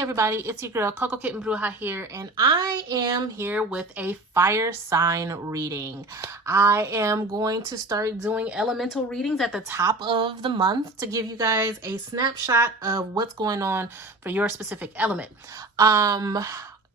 Hey everybody, it's your girl Coco Kitten Bruja here, and I am here with a fire sign reading. I am going to start doing elemental readings at the top of the month to give you guys a snapshot of what's going on for your specific element.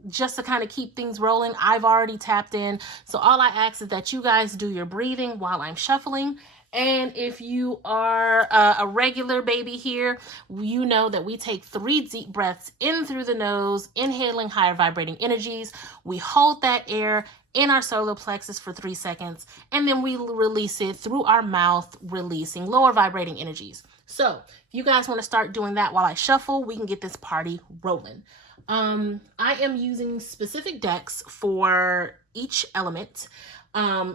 Just to kind of keep things rolling, I've already tapped in, so all I ask is that you guys do your breathing while I'm shuffling. And if you are a regular baby here, you know that we take 3 deep breaths in through the nose, inhaling higher vibrating energies. We hold that air in our solar plexus for 3 seconds, and then we release it through our mouth, releasing lower vibrating energies. So if you guys want to start doing that while I shuffle, we can get this party rolling. I am using specific decks for each element.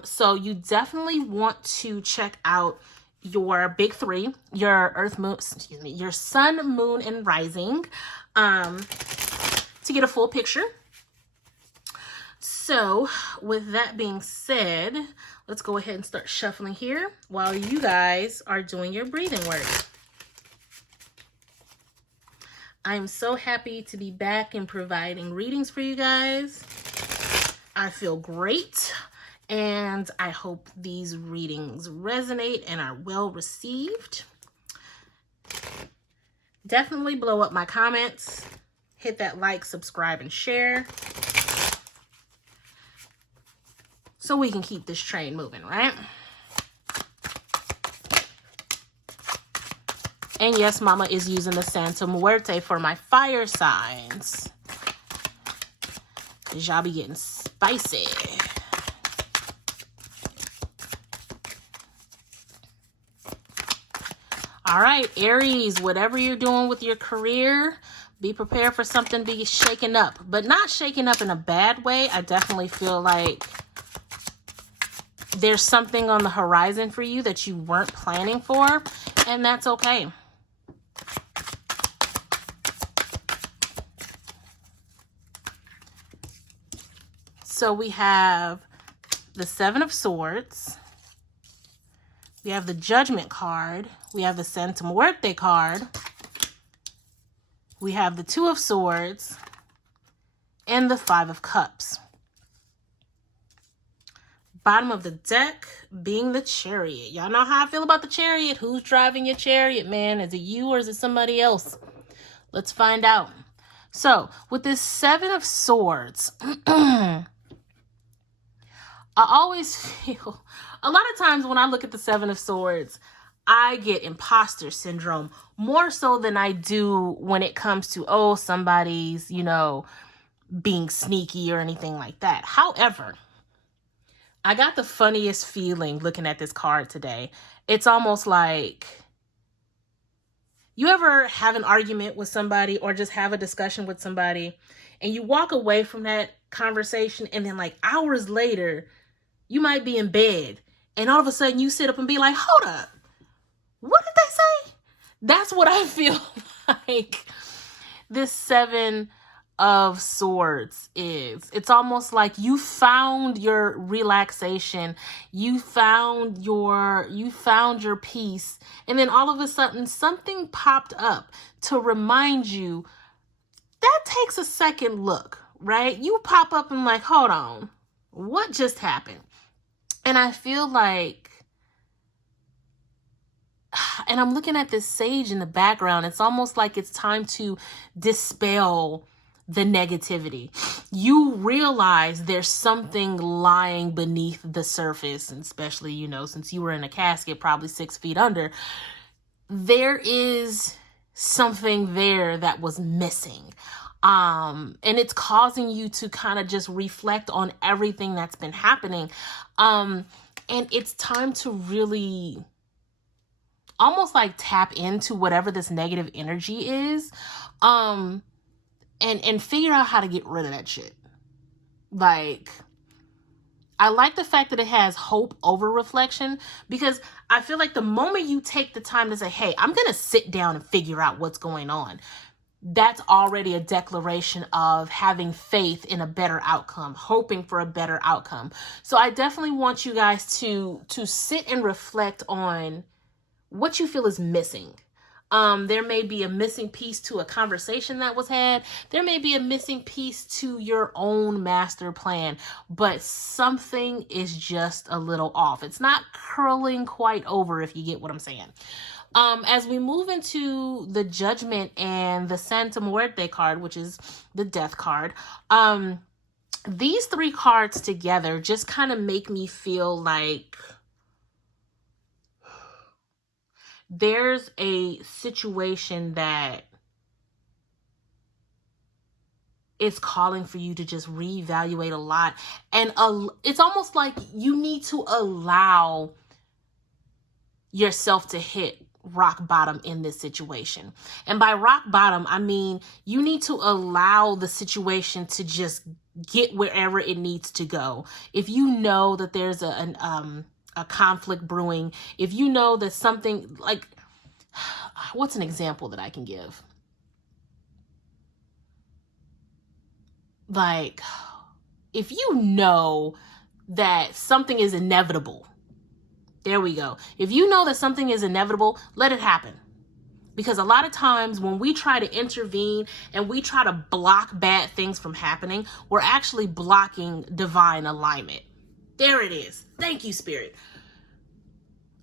So you definitely want to check out your big 3, your earth, moon, your sun, moon, and rising, to get a full picture. So with that being said, let's go ahead and start shuffling here while you guys are doing your breathing work. I'm so happy to be back and providing readings for you guys. I feel great. And I hope these readings resonate and are well received. Definitely blow up my comments. Hit that like, subscribe, and share. So we can keep this train moving, right? And yes, Mama is using the Santa Muerte for my fire signs. Because y'all be getting spicy. All right, Aries, whatever you're doing with your career, be prepared for something to be shaken up, but not shaken up in a bad way. I definitely feel like there's something on the horizon for you that you weren't planning for, and that's okay. So we have the 7 of Swords. We have the Judgment card. We have the Santa Muerte card. We have the 2 of Swords and the 5 of Cups. Bottom of the deck being the Chariot. Y'all know how I feel about the Chariot. Who's driving your Chariot, man? Is it you or is it somebody else? Let's find out. So with this 7 of Swords, I always feel, a lot of times when I look at the 7 of Swords, I get imposter syndrome more so than I do when it comes to, oh, somebody's, being sneaky or anything like that. However, I got the funniest feeling looking at this card today. It's almost like, you ever have an argument with somebody or just have a discussion with somebody and you walk away from that conversation and then like hours later, you might be in bed and all of a sudden you sit up and be like, hold up, what did they say? That's what I feel like this 7 of Swords is. It's almost like you found your relaxation, you found your peace, and then all of a sudden something popped up to remind you. That takes a second look, right? You pop up and like, hold on, what just happened? And I feel like, and I'm looking at this sage in the background, it's almost like it's time to dispel the negativity. You realize there's something lying beneath the surface, and especially, since you were in a casket, probably 6 feet under, there is something there that was missing. And it's causing you to kind of just reflect on everything that's been happening. And it's time to really almost like tap into whatever this negative energy is. And figure out how to get rid of that shit. Like, I like the fact that it has hope over reflection, because I feel like the moment you take the time to say, hey, I'm going to sit down and figure out what's going on, that's already a declaration of having faith in a better outcome, hoping for a better outcome. So I definitely want you guys to sit and reflect on what you feel is missing. There may be a missing piece to a conversation that was had. There may be a missing piece to your own master plan, but something is just a little off. It's not curling quite over, if you get what I'm saying. As we move into the Judgment and the Santa Muerte card, which is the Death card, these three cards together just kind of make me feel like there's a situation that is calling for you to just reevaluate a lot. And it's almost like you need to allow yourself to hit rock bottom in this situation. And by rock bottom, I mean you need to allow the situation to just get wherever it needs to go. If you know that there's a conflict brewing, if you know that something like, what's an example that I can give? Like, if you know that something is inevitable, there we go. If you know that something is inevitable, let it happen. Because a lot of times when we try to intervene and we try to block bad things from happening, we're actually blocking divine alignment. There it is. Thank you, Spirit.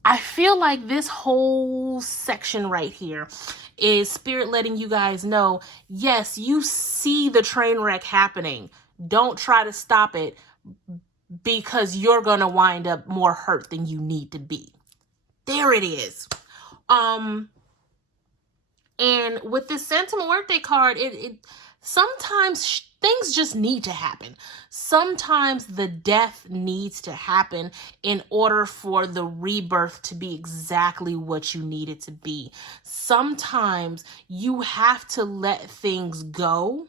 I feel like this whole section right here is Spirit letting you guys know, yes, you see the train wreck happening. Don't try to stop it, because you're going to wind up more hurt than you need to be. There it is. And with this Santa Muerte card, it sometimes things just need to happen. Sometimes the death needs to happen in order for the rebirth to be exactly what you need it to be. Sometimes you have to let things go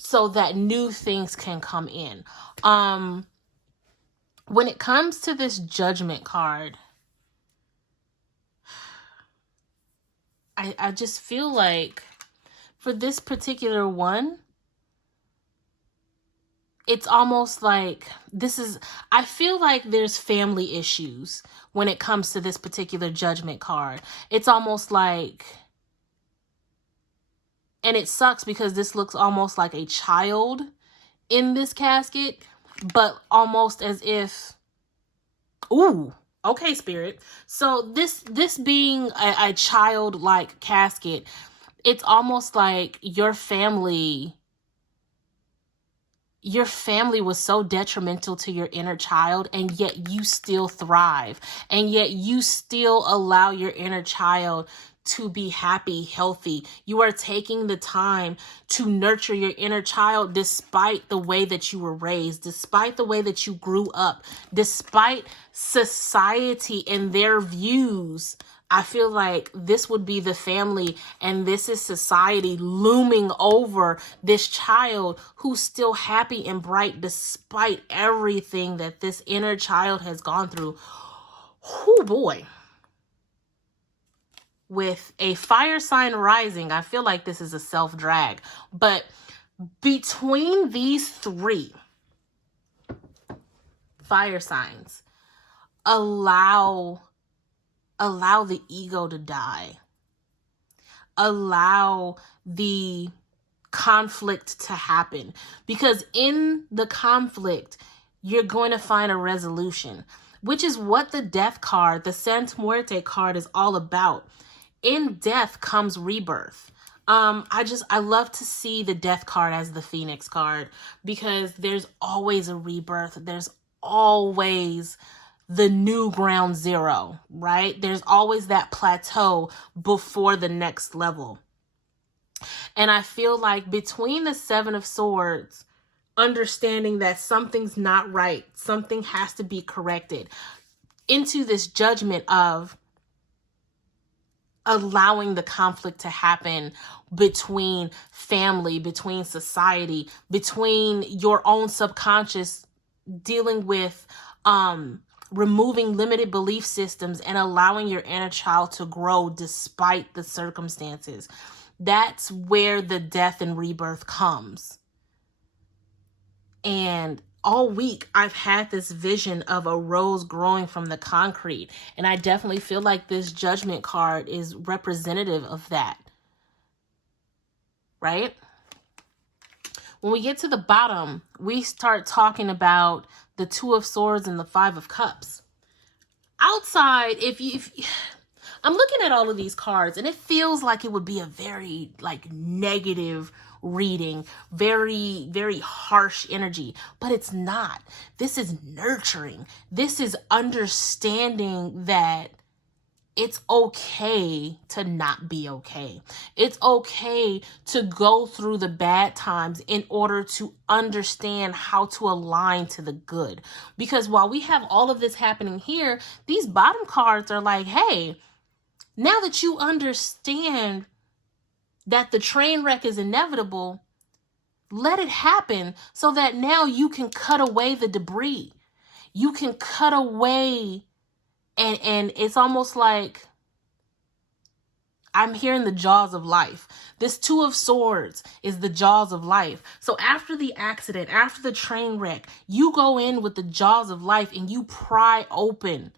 so that new things can come in. When it comes to this Judgment card, I just feel like for this particular one, it's almost like I feel like there's family issues when it comes to this particular Judgment card. It's almost like, and it sucks because this looks almost like a child in this casket, but almost as if, ooh, okay, Spirit. So this being a childlike casket, it's almost like your family was so detrimental to your inner child, and yet you still thrive, and yet you still allow your inner child to be happy, healthy. You are taking the time to nurture your inner child despite the way that you were raised, despite the way that you grew up, despite society and their views. I feel like this would be the family, and this is society looming over this child who's still happy and bright despite everything that this inner child has gone through. Oh boy. With a fire sign rising, I feel like this is a self-drag. But between these three fire signs, allow the ego to die. Allow the conflict to happen. Because in the conflict, you're going to find a resolution, which is what the Death card, the Santa Muerte card, is all about. In death comes rebirth. I love to see the Death card as the Phoenix card, because there's always a rebirth. There's always the new ground zero, right? There's always that plateau before the next level. And I feel like between the Seven of Swords, understanding that something's not right, something has to be corrected, into this Judgment of allowing the conflict to happen between family, between society, between your own subconscious, dealing with removing limited belief systems and allowing your inner child to grow despite the circumstances. That's where the death and rebirth comes. And all week I've had this vision of a rose growing from the concrete. And I definitely feel like this Judgment card is representative of that, right? When we get to the bottom, we start talking about the Two of Swords and the Five of Cups. Outside, if I'm looking at all of these cards and it feels like it would be a very like negative reading, very, very harsh energy, but it's not. This is nurturing. This is understanding that it's okay to not be okay. It's okay to go through the bad times in order to understand how to align to the good. Because while we have all of this happening here, these bottom cards are like, hey, now that you understand that the train wreck is inevitable, let it happen so that now you can cut away the debris. You can cut away, and it's almost like I'm hearing the jaws of life. This Two of Swords is the jaws of life. So after the accident, after the train wreck, you go in with the jaws of life and you pry open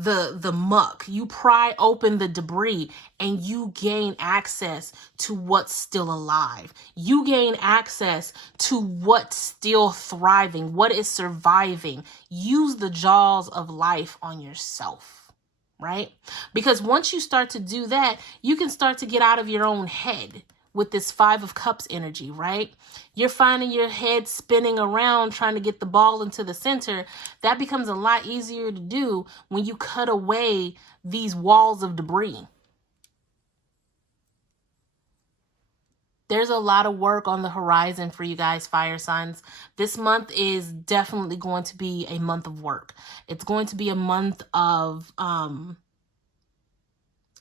the muck, you pry open the debris, and you gain access to what's still alive. You gain access to what's still thriving, what is surviving. Use the jaws of life on yourself, right? Because once you start to do that, you can start to get out of your own head with this Five of Cups energy, right? You're finding your head spinning around trying to get the ball into the center. That becomes a lot easier to do when you cut away these walls of debris. There's a lot of work on the horizon for you guys, fire signs. This month is definitely going to be a month of work. It's going to be a month of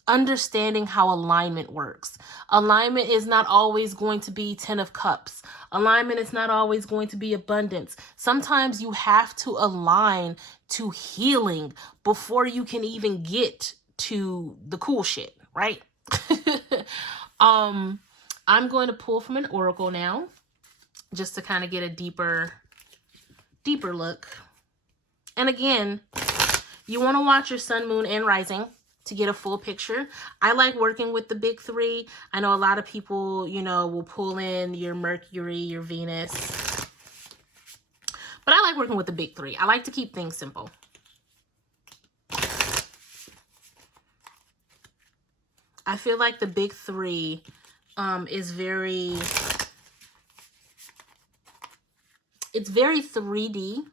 understanding how alignment works. Alignment is not always going to be 10 of Cups. Alignment is not always going to be abundance. Sometimes you have to align to healing before you can even get to the cool shit, right? I'm going to pull from an oracle now, just to kind of get a deeper look. And again, you want to watch your sun, moon, and rising to get a full picture. I like working with the big three. I know a lot of people, you know, will pull in your Mercury, your Venus. But I like working with the big three. I like to keep things simple. I feel like the big three is very, it's very 3D,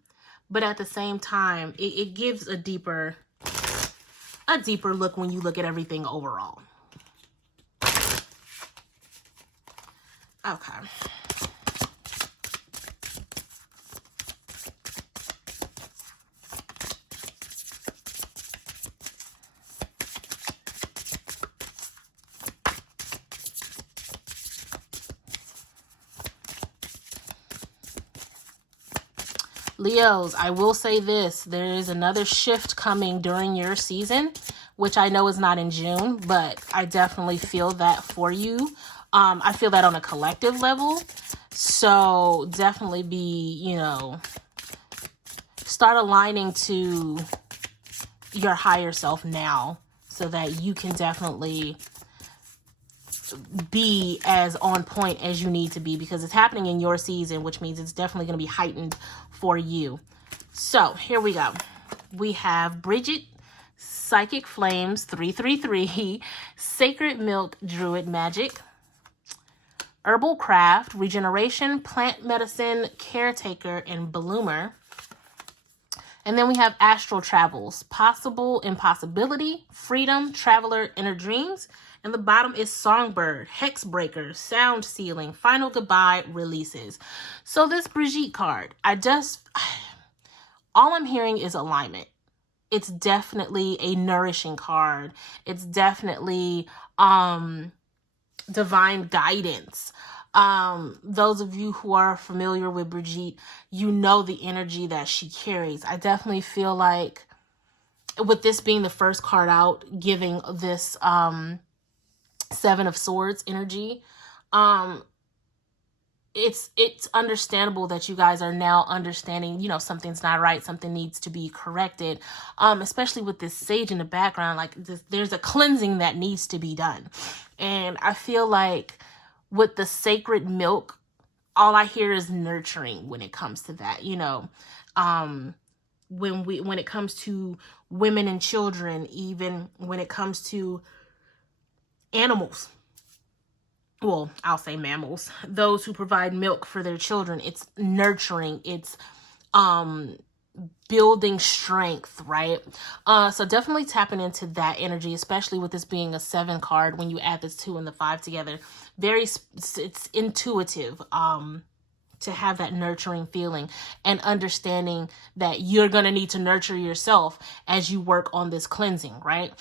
but at the same time, it gives a deeper look when you look at everything overall. Okay. Leos, I will say this. There is another shift coming during your season, which I know is not in June, but I definitely feel that for you. I feel that on a collective level. So definitely be, you know, start aligning to your higher self now so that you can definitely be as on point as you need to be, because it's happening in your season, which means it's definitely going to be heightened for you. So here we go. We have Bridget, Psychic Flames 333, Sacred Milk, Druid Magic, Herbal Craft, Regeneration, Plant Medicine, Caretaker, and Bloomer. And then we have Astral Travels, Possible, Impossibility, Freedom, Traveler, Inner Dreams. And the bottom is Songbird, Hexbreaker, Sound Sealing, Final Goodbye, Releases. So this Brigitte card, all I'm hearing is alignment. It's definitely a nourishing card. It's definitely divine guidance. Those of you who are familiar with Brigitte, you know the energy that she carries. I definitely feel like with this being the first card out, giving this Seven of Swords energy, it's understandable that you guys are now understanding, you know, something's not right, something needs to be corrected, especially with this sage in the background. Like there's a cleansing that needs to be done. And I feel like with the sacred milk, all I hear is nurturing when it comes to that, you know. When it comes to women and children, even when it comes to animals, well, I'll say mammals, those who provide milk for their children, it's nurturing, it's building strength, right? So definitely tapping into that energy, especially with this being a 7 card. When you add this 2 and the 5 together, it's intuitive to have that nurturing feeling and understanding that you're going to need to nurture yourself as you work on this cleansing, right?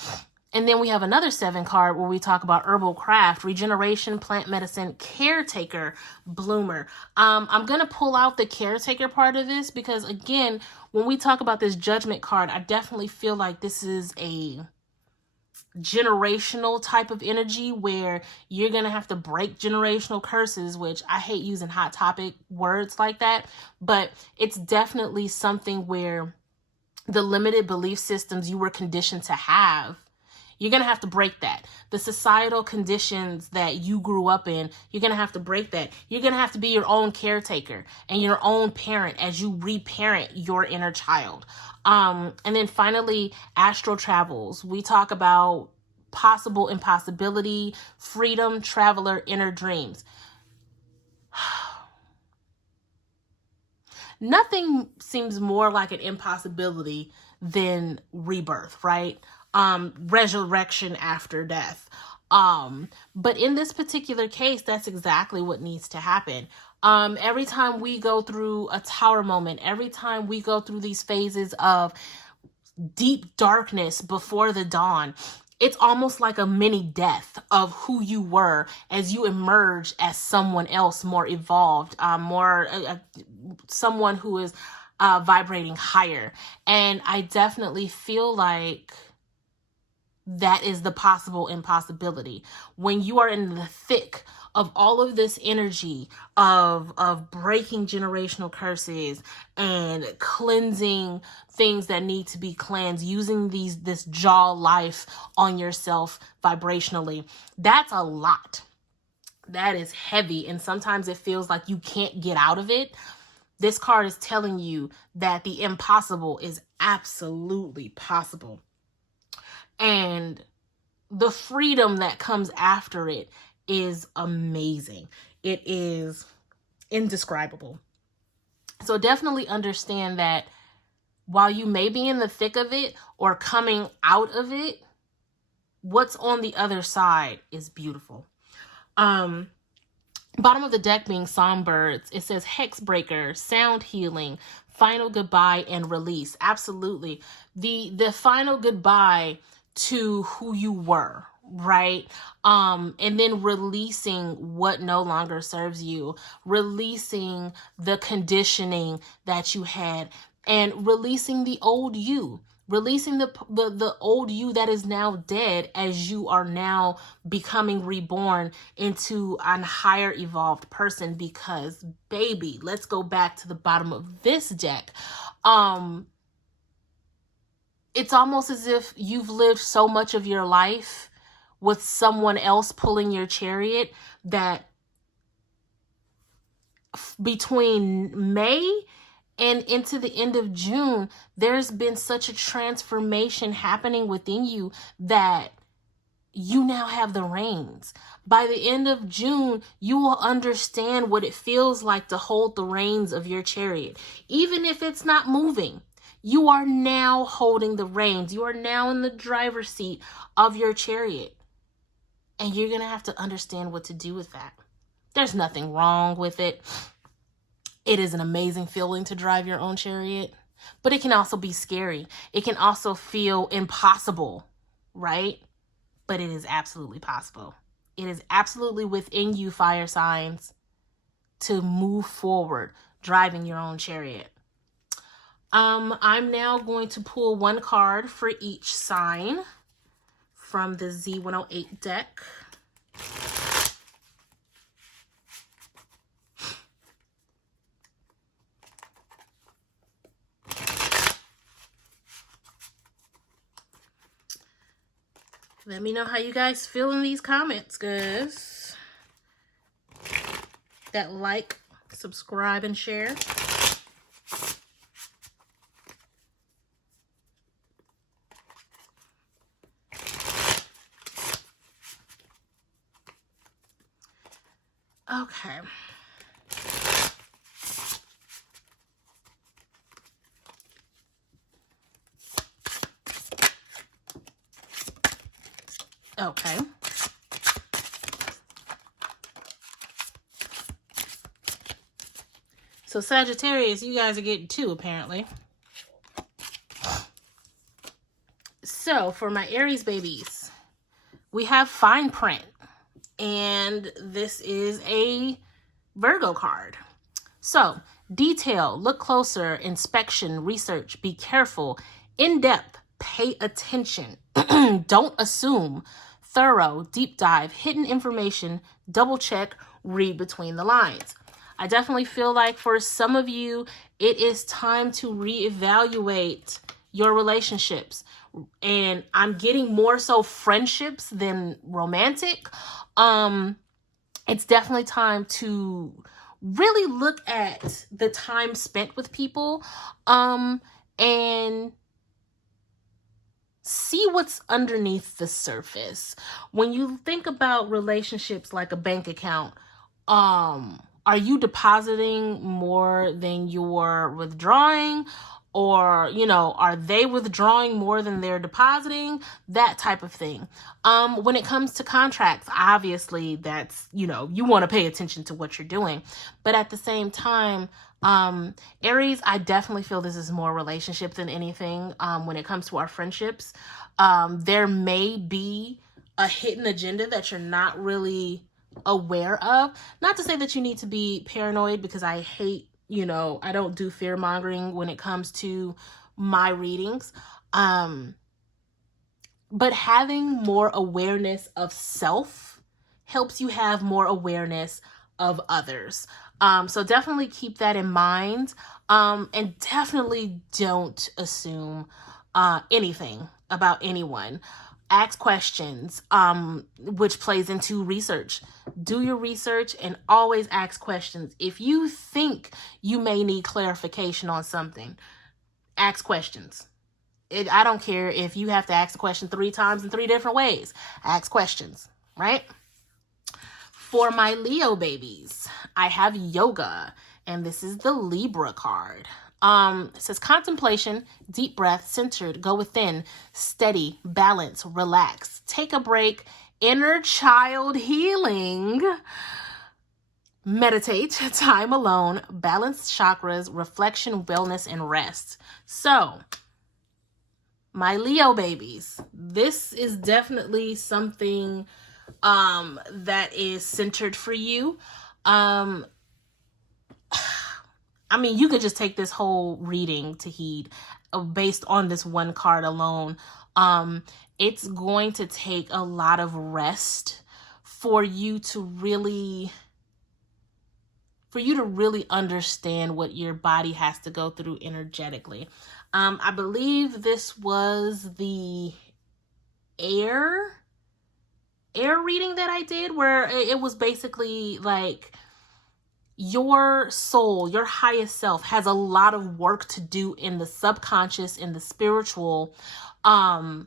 And then we have another 7 card where we talk about herbal craft, regeneration, plant medicine, caretaker, bloomer. I'm going to pull out the caretaker part of this because, again, when we talk about this judgment card, I definitely feel like this is a generational type of energy where you're going to have to break generational curses, which I hate using hot topic words like that, but it's definitely something where the limited belief systems you were conditioned to have, you're going to have to break that. The societal conditions that you grew up in, you're going to have to break that. You're going to have to be your own caretaker and your own parent as you reparent your inner child. And then finally, astral travels. We talk about possible impossibility, freedom, traveler, inner dreams. Nothing seems more like an impossibility than rebirth, right? Resurrection after death. But in this particular case, that's exactly what needs to happen. Every time we go through a tower moment, every time we go through these phases of deep darkness before the dawn, it's almost like a mini death of who you were as you emerge as someone else, more evolved, someone who is vibrating higher. And I definitely feel like that is the possible impossibility. When you are in the thick of all of this energy of breaking generational curses and cleansing things that need to be cleansed, using this jaw life on yourself vibrationally, that's a lot. That is heavy, and sometimes it feels like you can't get out of it. This card is telling you that the impossible is absolutely possible. And the freedom that comes after it is amazing. It is indescribable. So definitely understand that while you may be in the thick of it or coming out of it, what's on the other side is beautiful. Bottom of the deck being songbirds, it says hexbreaker, sound healing, final goodbye, and release. Absolutely. The final goodbye to who you were, right? And then releasing what no longer serves you, releasing the conditioning that you had, and releasing the old you, releasing the old you that is now dead as you are now becoming reborn into a higher evolved person. Because baby, let's go back to the bottom of this deck. It's almost as if you've lived so much of your life with someone else pulling your chariot that between May and into the end of June, there's been such a transformation happening within you that you now have the reins. By the end of June, you will understand what it feels like to hold the reins of your chariot. Even if it's not moving, you are now holding the reins. You are now in the driver's seat of your chariot. And you're going to have to understand what to do with that. There's nothing wrong with it. It is an amazing feeling to drive your own chariot, but it can also be scary. It can also feel impossible, right? But it is absolutely possible. It is absolutely within you, fire signs, to move forward, driving your own chariot. I'm now going to pull one card for each sign from the Z108 deck. Let me know how you guys feel in these comments, guys. That like, subscribe, and share. Okay. Okay. So Sagittarius, you guys are getting 2 apparently. So for my Aries babies, we have fine print. And this is a Virgo card. So detail, look closer, inspection, research, be careful, in-depth, pay attention, don't assume, thorough, deep dive, hidden information, double check, read between the lines. I definitely feel like for some of you, it is time to reevaluate your relationships. And I'm getting more so friendships than romantic. It's definitely time to really look at the time spent with people, and see what's underneath the surface. When you think about relationships like a bank account, are you depositing more than you're withdrawing? Or, you know, are they withdrawing more than they're depositing? That type of thing. When it comes to contracts, obviously that's, you know, you want to pay attention to what you're doing. But at the same time, Aries, I definitely feel this is more relationship than anything. When it comes to our friendships, there may be a hidden agenda that you're not really aware of. Not to say that you need to be paranoid, because I hate, you know, I don't do fear mongering when it comes to my readings. But having more awareness of self helps you have more awareness of others. So definitely keep that in mind. And definitely don't assume anything about anyone. Ask questions, which plays into research. Do your research and always ask questions. If you think you may need clarification on something, ask questions. I don't care if you have to ask the question 3 times in 3 different ways. Ask questions, right? For my Leo babies, I have yoga, and this is the Libra card. It says contemplation, deep breath, centered, go within, steady, balance, relax, take a break, inner child healing, meditate, time alone, balance chakras, reflection, wellness, and rest. So, my Leo babies, this is definitely something that is centered for you. I mean, you could just take this whole reading to heed based on this one card alone. It's going to take a lot of rest for you to really understand what your body has to go through energetically. I believe this was the air reading that I did, where it was basically like your soul, your highest self, has a lot of work to do in the subconscious, in the spiritual, while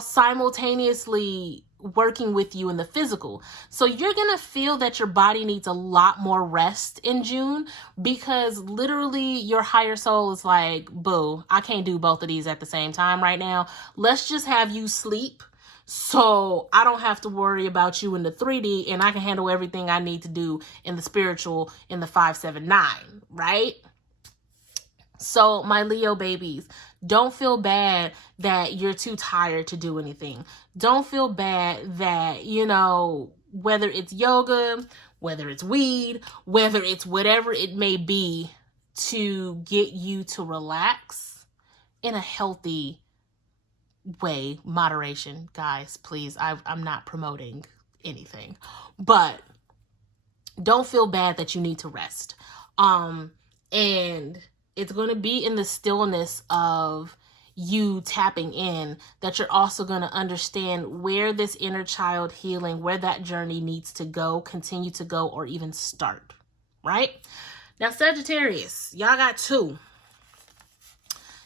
simultaneously working with you in the physical. So you're going to feel that your body needs a lot more rest in June, because literally your higher soul is like, boo, I can't do both of these at the same time right now. Let's just have you sleep, so I don't have to worry about you in the 3D, and I can handle everything I need to do in the spiritual in the 579, right? So my Leo babies, don't feel bad that you're too tired to do anything. Don't feel bad that, you know, whether it's yoga, whether it's weed, whether it's whatever it may be to get you to relax in a healthy way. Moderation, guys, please. I'm not promoting anything, but don't feel bad that you need to rest. And it's going to be in the stillness of you tapping in, that you're also going to understand where this inner child healing, where that journey needs to go, continue to go, or even start, right? Now, Sagittarius, y'all got two.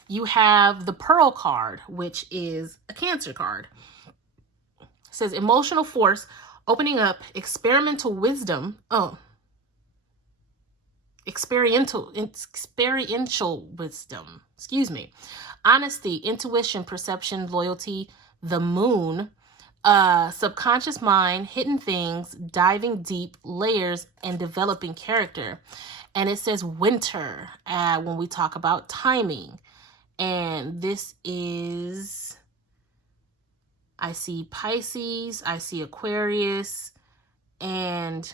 You have the Pearl card, which is a Cancer card. It says emotional force, opening up, experiential wisdom, honesty, intuition, perception, loyalty, the moon, subconscious mind, hidden things, diving deep, layers, and developing character. And it says winter when we talk about timing. And this is, I see Pisces, I see Aquarius, and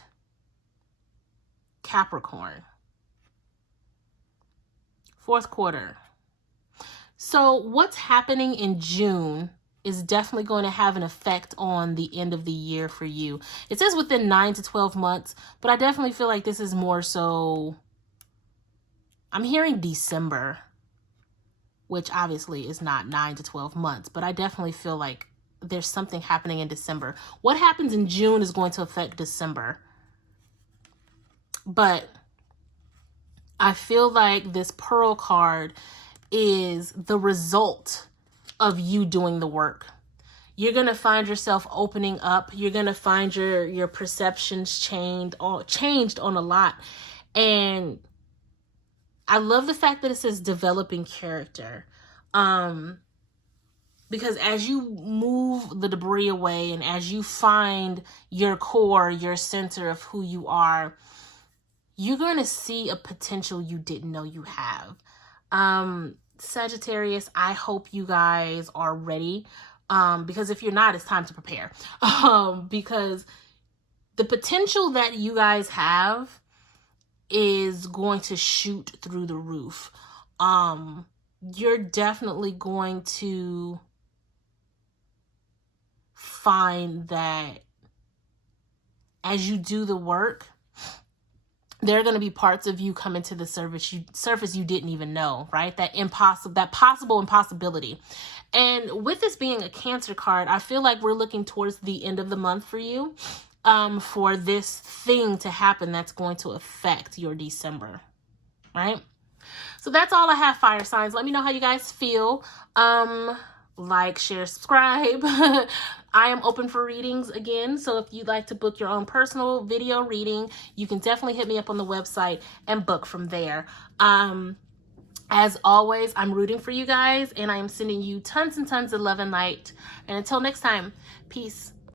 Capricorn. Fourth quarter. So what's happening in June is definitely going to have an effect on the end of the year for you. It says within 9 to 12 months, but I definitely feel like this is more so, I'm hearing December, which obviously is not 9 to 12 months, but I definitely feel like there's something happening in December. What happens in June is going to affect December. But I feel like this Pearl card is the result of you doing the work. You're going to find yourself opening up. You're going to find your perceptions changed on a lot. And I love the fact that it says developing character. Because as you move the debris away and as you find your core, your center of who you are, you're going to see a potential you didn't know you have. Sagittarius, I hope you guys are ready. Because if you're not, it's time to prepare. Because the potential that you guys have is going to shoot through the roof. You're definitely going to find that as you do the work, there are going to be parts of you coming to the surface you didn't even know, right? That possible impossibility. And with this being a Cancer card, I feel like we're looking towards the end of the month for you, for this thing to happen that's going to affect your December, right? So that's all I have, fire signs. Let me know how you guys feel. Like, share, subscribe. I am open for readings again. So if you'd like to book your own personal video reading, you can definitely hit me up on the website and book from there. As always, I'm rooting for you guys, and I am sending you tons and tons of love and light. And until next time, peace.